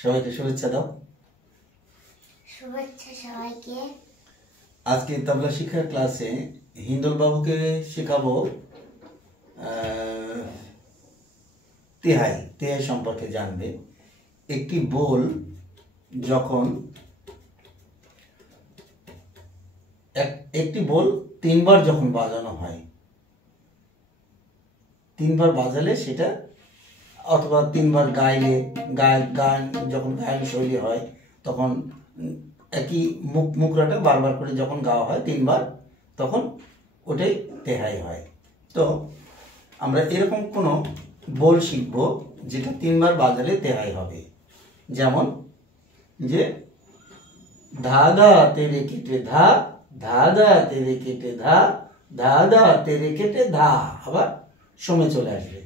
সবাইকে শুভেচ্ছা দাও। শুভেচ্ছা সবাইকে। আজকে তবলা শিক্ষার ক্লাসে হিন্দুল বাবুকে শেখাবো তেহাই তেহাই সম্পর্কে জানবে। একটি বোল যখন একটি বোল তিনবার যখন বাজানো হয়, তিনবার বাজালে সেটা, অথবা তিনবার গাইলে, গান যখন গায়ন শৈলী হয় তখন একই মুখরাটা বারবার করে যখন গাওয়া হয় তিনবার, তখন ওটাই তেহাই হয়। তো আমরা এরকম কোনো বোল শিখবো যেটা তিনবার বাজালে তেহাই হবে। যেমন যে ধা ধা তেরে কেটে ধা, ধা ধা তেরে কেটে ধা, ধা ধা তেরে কেটে ধা, আবার সময় চলে আসবে।